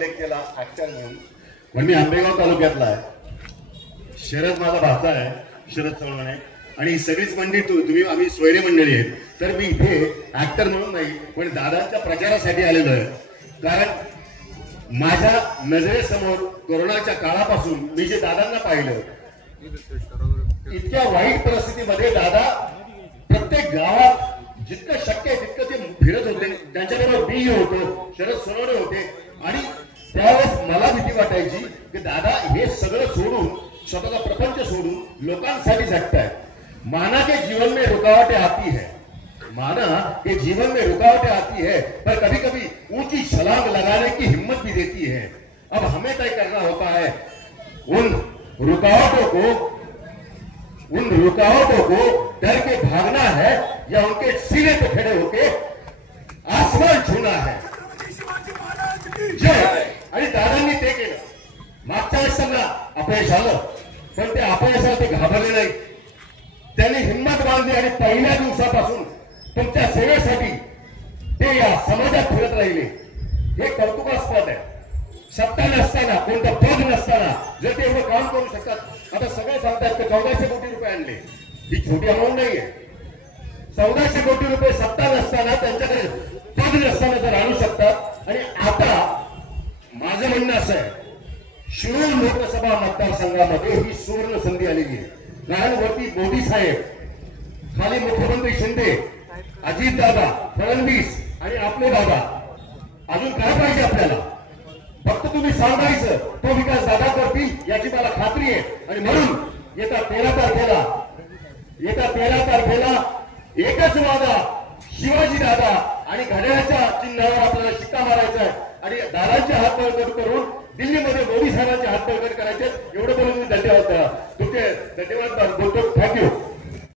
उल्लेख केला ऍक्टर म्हणून, पण मी आंबेगाव तालुक्यातला आहे. शरद माझा भाचा आहे, शरद चव्हाण, आणि सगळीच मंडळी तुम्ही आम्ही सोयरे मंडळी आहेत. तर मी इथे ऍक्टर म्हणून नाही पण दादांच्या प्रचारासाठी आलेलो आहे. कारण माझ्या नजरेसमोर कोरोनाच्या काळापासून मी जे दादांना पाहिलं, इतक्या वाईट परिस्थितीमध्ये दादा प्रत्येक गावात जितकं शक्य आहे तितकं ते फिरत होते. त्यांच्याबरोबर मी होतो, शरद सोनवणे होते, आणि त्यावेळेस मला भीती वाटायची की दादा हे सगळं सोडून, स्वतःचा प्रपंच सोडून लोकांसाठी झटतायत. माना के जीवन में रुकावटें आती है, माना कि जीवन में रुकावटें आती है, पर कभी कभी ऊंची छलांग लगाने की हिम्मत भी देती है. अब हमें तय करना होता है उन रुकावटों को डर के भागना है या उनके सीने पे खड़े होके आसमान छूना है. जय. आणि दादांनी ते केलं. मागच्या वेळेस त्यांना अपयश आलं, पण ते अपयशाला ते घाबरले नाही. त्यांनी हिंमत बांधली आणि पहिल्या दिवसापासून तुमच्या सेवेसाठी ते या समाजात फिरत राहिले. हे कौतुकास्पद आहे. सत्ता नसताना, कोणतं पद नसताना जर ते एवढं काम करू शकतात. आता सगळे सांगतात की 1400 कोटी रुपये आणले, ही छोटी अमाऊंट नाहीये. 1400 कोटी रुपये सत्ता नसताना, त्यांच्याकडे पद नसताना जर आणू शकतात. आणि आता माझं म्हणणं असं आहे, शिरूर लोकसभा मतदारसंघामध्ये ही सुवर्ण संधी आलेली आहे. कारण वरती मोदी साहेब, खाली मुख्यमंत्री शिंदे, अजितदादा, फडणवीस आणि आपले दादा. अजून काय पाहिजे आपल्याला? फक्त तुम्ही सांगायचं, तो विकास दादा करतील याची मला खात्री आहे. आणि म्हणून येत्या 13 तारखेला एकच वादा, शिवाजी दादा, आणि घड्याळाच्या चिन्हावर आपल्याला शिक्का मारायचा आहे. आणि दादांचे हात बळकट करून दिल्लीमध्ये मोदी साहेबांचे हात बळकट करायचे. एवढं बोलून मी धन्यवाद बोलतो. थँक्यू.